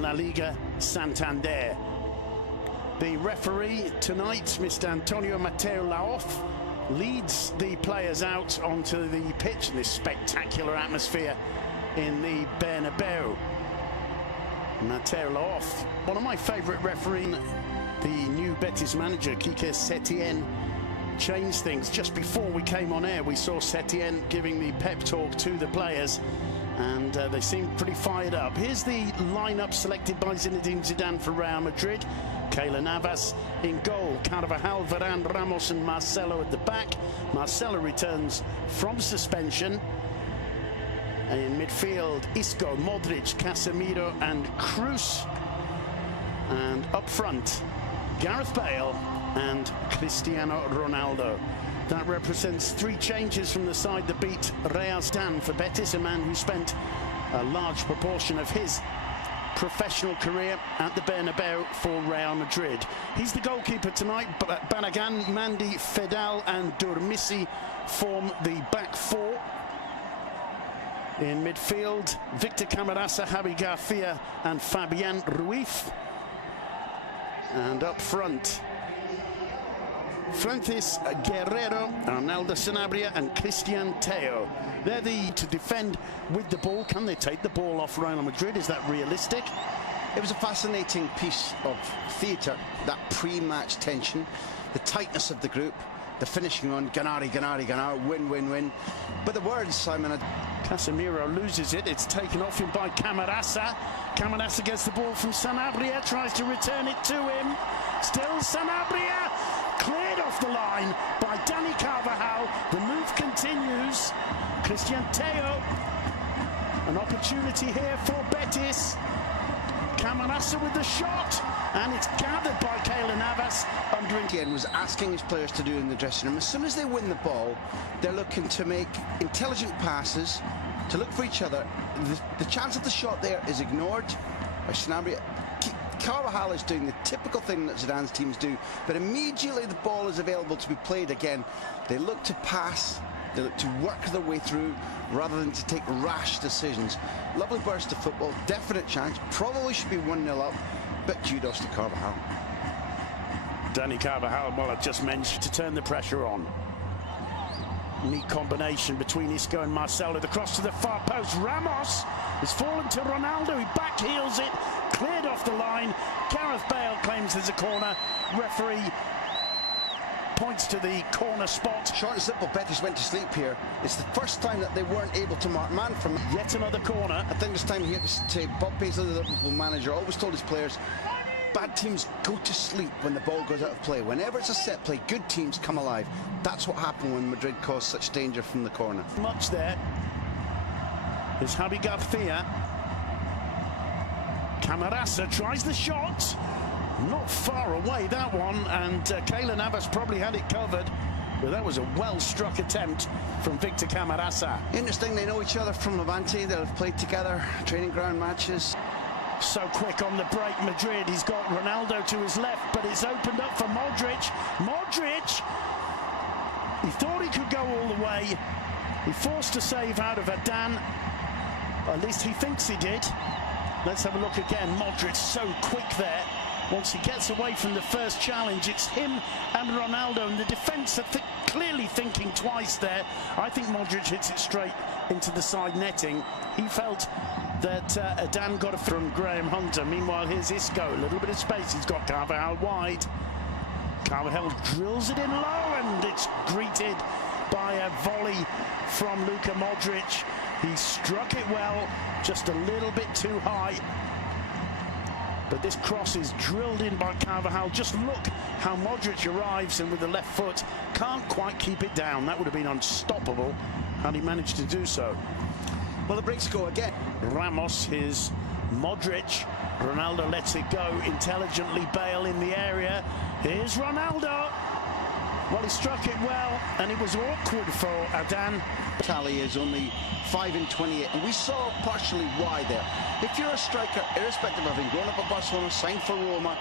in La Liga Santander. The referee tonight, Mr. Antonio Mateo Laoz, leads the players out onto the pitch in this spectacular atmosphere in the Bernabeu. Mateo Laoz, one of my favourite referees. The new Betis manager, Quique Setién, changed things. Just before we came on air, we saw Setién giving the pep talk to the players, and they seemed pretty fired up. Here's the lineup selected by Zinedine Zidane for Real Madrid. Keylor Navas in goal, Carvajal, Varane, Ramos and Marcelo at the back. Marcelo returns from suspension. In midfield, Isco, Modric, Casemiro and Kroos. And up front, Gareth Bale and Cristiano Ronaldo. That represents 3 changes from the side that beat Real Zidane for Betis, a man who spent a large proportion of his professional career at the Bernabeu for Real Madrid. He's the goalkeeper tonight. Banagan, Mandy, Fedal and Durmisi form the back 4. In midfield, Victor Camarasa, Javi Garcia and Fabian Ruiz. And up front, Francis Guerrero, Arnaldo Sanabria and Christian Teo. They're to defend with the ball. Can they take the ball off Real Madrid? Is that realistic? It was a fascinating piece of theatre, that pre-match tension, the tightness of the group, the finishing on Ganari, win, win, win. But the words, Simon... Casemiro loses it. It's taken off him by Camarasa. Camarasa gets the ball from Sanabria, tries to return it to him. Still Sanabria, cleared off the line by Dani Carvajal. The move continues. Christian Teo, an opportunity here for Betis. Camarasa with the shot, and it's gathered by Keylor Navas. Again, was asking his players to do in the dressing room. As soon as they win the ball, they're looking to make intelligent passes, to look for each other. The chance of the shot there is ignored by Sanabria. Carvajal is doing the typical thing that Zidane's teams do, but immediately the ball is available to be played again, they look to pass, they look to work their way through rather than to take rash decisions. Lovely burst of football, definite chance, probably should be 1-0 up, but kudos to Carvajal. Dani Carvajal, well, I've just mentioned, to turn the pressure on. Neat combination between Isco and Marcelo. The cross to the far post. Ramos has fallen to Ronaldo. He backheels it, cleared off the line. Gareth Bale claims there's a corner. Referee points to the corner spot. Short and simple, Betis went to sleep here. It's the first time that they weren't able to mark man from... Yet another corner. I think this time here to Bob Paisley, the Liverpool manager, always told his players, bad teams go to sleep when the ball goes out of play. Whenever it's a set play, good teams come alive. That's what happened when Madrid caused such danger from the corner. Much there. It's Javi Garcia. Camarasa tries the shot. Not far away, that one. And Keylor Navas probably had it covered. But that was a well-struck attempt from Victor Camarasa. Interesting, they know each other from Levante. They'll have played together, training ground matches. So quick on the break, Madrid. He's got Ronaldo to his left, but it's opened up for Modric. Modric, he thought he could go all the way. He forced a save out of Adan. At least he thinks he did. Let's have a look again. Modric so quick there. Once he gets away from the first challenge, it's him and Ronaldo, and the defence are clearly thinking twice there. I think Modric hits it straight into the side netting. He felt that Adan got it from Graham Hunter. Meanwhile, here's Isco. A little bit of space. He's got Carvajal wide. Carvajal drills it in low, and it's greeted by a volley from Luka Modric. He struck it well, just a little bit too high. But this cross is drilled in by Carvajal. Just look how Modric arrives, and with the left foot, can't quite keep it down. That would have been unstoppable had he managed to do so. Well, the breaks go again. Ramos, his Modric. Ronaldo lets it go intelligently. Bale in the area. Here's Ronaldo. Well, he struck it well, and it was awkward for Adan. Tally is only 5 in 28, and we saw partially why there. If you're a striker, irrespective of having grown up at Barcelona, signed for Roma,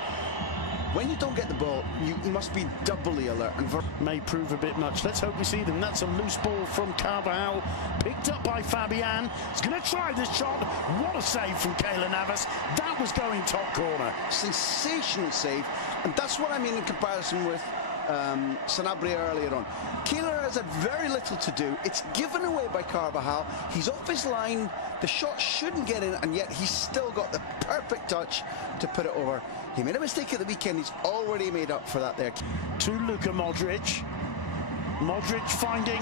when you don't get the ball, you must be doubly alert. And may prove a bit much. Let's hope we see them. That's a loose ball from Carvajal, picked up by Fabian. He's going to try this shot. What a save from Keylor Navas. That was going top corner. Sensational save, and that's what I mean in comparison with Sanabria earlier on. Keylor has had very little to do. It's given away by Carvajal. He's off his line. The shot shouldn't get in, and yet he's still got the perfect touch to put it over. He made a mistake at the weekend. He's already made up for that there. To Luka Modric. Modric finding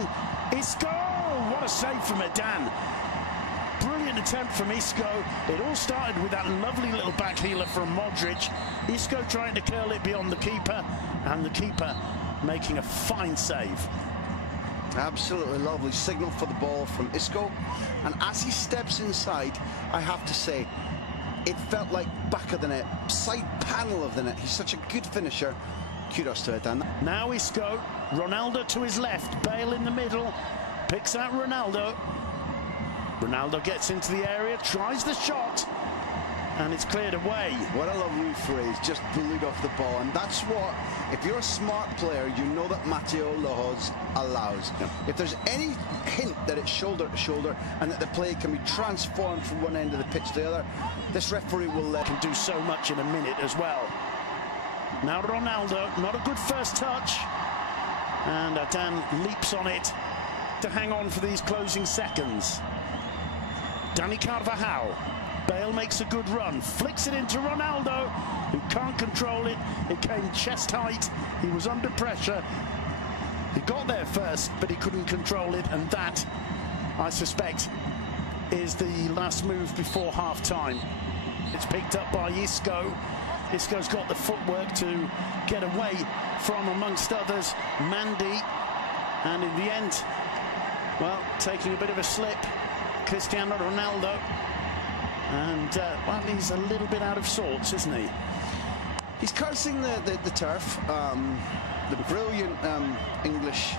Isco. What a save from Adan. Brilliant attempt from Isco. It all started with that lovely little back heeler from Modric. Isco trying to curl it beyond the keeper, and the keeper making a fine save. Absolutely lovely signal for the ball from Isco. And as he steps inside, I have to say, it felt like back of the net, side panel of the net. He's such a good finisher. Kudos to Adan. Now Isco, Ronaldo to his left, Bale in the middle, picks out Ronaldo. Ronaldo gets into the area, tries the shot, and it's cleared away. What a lovely phrase, just bullied off the ball. And that's what, if you're a smart player, you know that Mateo Lahoz allows. Yep. If there's any hint that it's shoulder to shoulder and that the play can be transformed from one end of the pitch to the other, this referee will can do so much in a minute as well. Now Ronaldo, not a good first touch, and Adan leaps on it to hang on for these closing seconds. Dani Carvajal. Bale makes a good run, flicks it into Ronaldo, who can't control it. It came chest height. He was under pressure. He got there first, but he couldn't control it, and that, I suspect, is the last move before half-time. It's picked up by Isco. Isco's got the footwork to get away from, amongst others, Mandy. And in the end, well, taking a bit of a slip, Cristiano Ronaldo. And, well, he's a little bit out of sorts, isn't he? He's cursing the turf. The brilliant English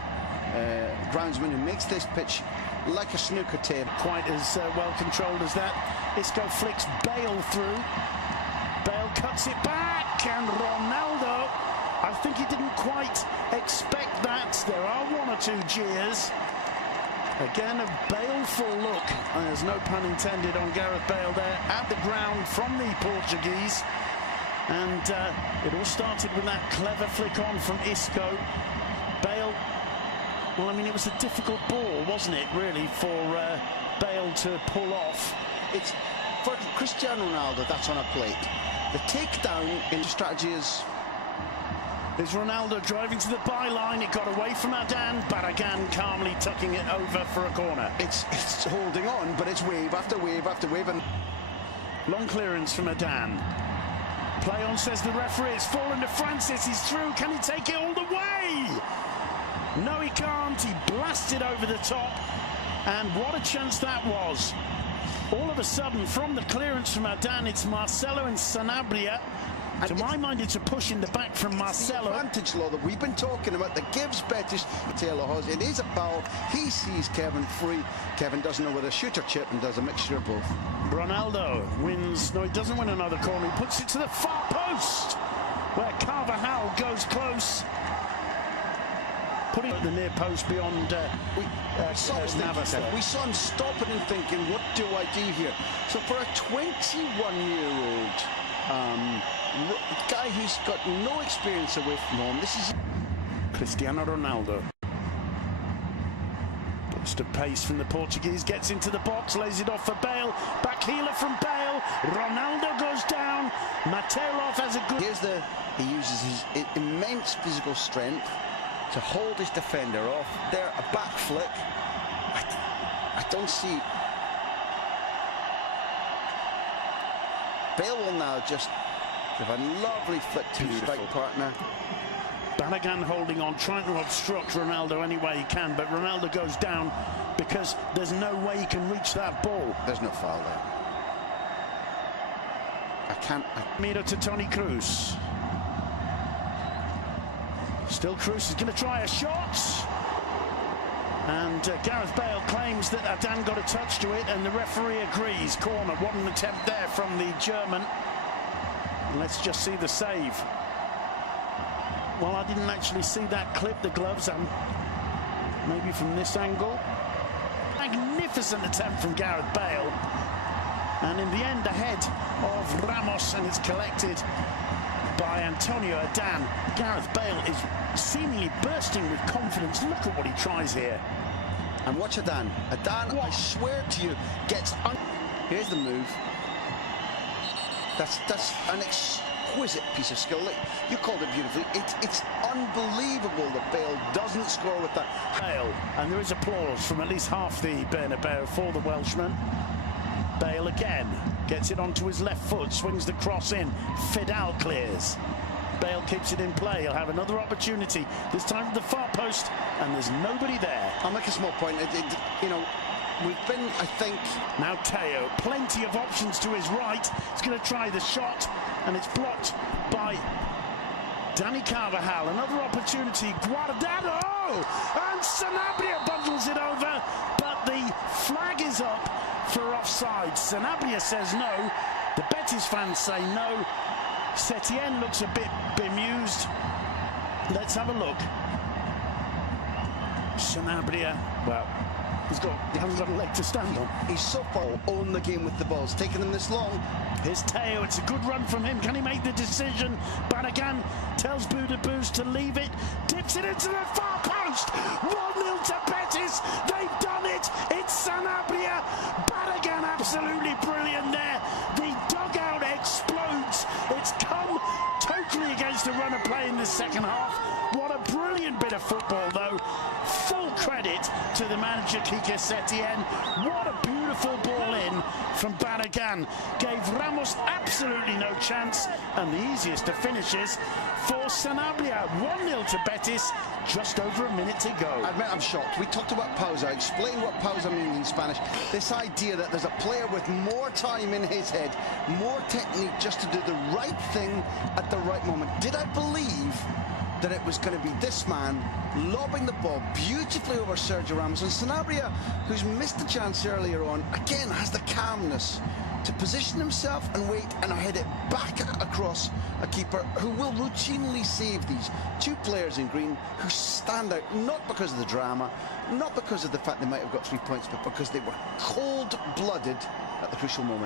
groundsman who makes this pitch like a snooker table. Quite as well controlled as that. Isco flicks Bale through. Bale cuts it back, and Ronaldo, I think he didn't quite expect that. There are one or two jeers. Again, a baleful look, there's no pun intended on Gareth Bale there, at the ground from the Portuguese. And it all started with that clever flick on from Isco. Bale, well, I mean, it was a difficult ball, wasn't it, really, for Bale to pull off. It's for Cristiano Ronaldo, that's on a plate. The takedown in strategy is... There's Ronaldo driving to the byline. It got away from Adan, but Adan calmly tucking it over for a corner. It's holding on, but it's wave after wave after wave. And long clearance from Adan. Play on, says the referee. It's fallen to Francis. He's through. Can he take it all the way? No, he can't. He blasted over the top. And what a chance that was. All of a sudden, from the clearance from Adan, it's Marcelo and Sanabria. To my mind, it's a push in the back from Marcelo. The advantage law that we've been talking about that gives Betis Taylor Hawes. It is a foul. He sees Kevin free. Kevin doesn't know whether to shoot or chip and does a mixture of both. Ronaldo wins. No, he doesn't win another corner. He puts it to the far post, where Carvajal goes close. Putting it at the near post beyond Navas. We saw him stopping and thinking, what do I do here? So for a 21-year-old guy who's got no experience away from home, this is Cristiano Ronaldo. Burst of pace from the Portuguese, gets into the box, lays it off for Bale. Back heeler from Bale. Ronaldo goes down. Mateo has a good... He uses his immense physical strength to hold his defender off. There, a back flick. I don't see... Bale will now just give a lovely flick to his right partner. Balogun holding on, trying to obstruct Ronaldo any way he can, but Ronaldo goes down because there's no way he can reach that ball. There's no foul there. Miro to Toni Kroos. Still Kroos is going to try a shot. And Gareth Bale claims that Adan got a touch to it, and the referee agrees. Corner, what an attempt there from the German. Let's just see the save. Well, I didn't actually see that clip, the gloves, maybe from this angle. Magnificent attempt from Gareth Bale. And in the end, ahead of Ramos, and it's collected by Antonio Adan. Gareth Bale is seemingly bursting with confidence. Look at what he tries here. And watch Adan. Adan, I swear to you, gets... Here's the move. That's an exquisite piece of skill. You called it beautifully. It's unbelievable that Bale doesn't score with that. Bale, and there is applause from at least half the Bernabeu for the Welshman. Bale again gets it onto his left foot, swings the cross in. Fidal clears. Bale keeps it in play. He'll have another opportunity, this time at the far post, and there's nobody there. I'll make a small point. You know, we've been, I think... Now Teo, plenty of options to his right. He's going to try the shot, and it's blocked by Dani Carvajal. Another opportunity. Guardado! And Sanabria bundles it over, but the flag is up for offside. Sanabria says no. The Betis fans say no. Setien looks a bit bemused. Let's have a look. Sanabria, well, he hasn't got a leg to stand on. He's so far own the game with the ball. It's taken him this long. Here's Teo. It's a good run from him. Can he make the decision? Baragan tells Budapest to leave it. Dips it into the far post. 1-0 to Betis. They've done it. It's Sanabria. Baragan absolutely brilliant there. The dugout explodes. It's come totally against the run of play in the second half. What a brilliant bit of football, though. Full credit to the manager, Quique Setien. What a beautiful ball in from Baragan. Gave Ramos absolutely no chance, and the easiest of finishes for Sanabria. 1-0 to Betis, just over a minute to go. I admit I'm shocked. We talked about pausa. Explain what pausa means in Spanish. This idea that there's a player with more time in his head, more technique just to do the right thing at the right moment. Did I believe that it was going to be this man lobbing the ball beautifully over Sergio Ramos, and Sanabria, who's missed the chance earlier on, again has the calmness to position himself and wait and head it back across a keeper who will routinely save these. Two players in green who stand out, not because of the drama, not because of the fact they might have got 3 points, but because they were cold-blooded at the crucial moment.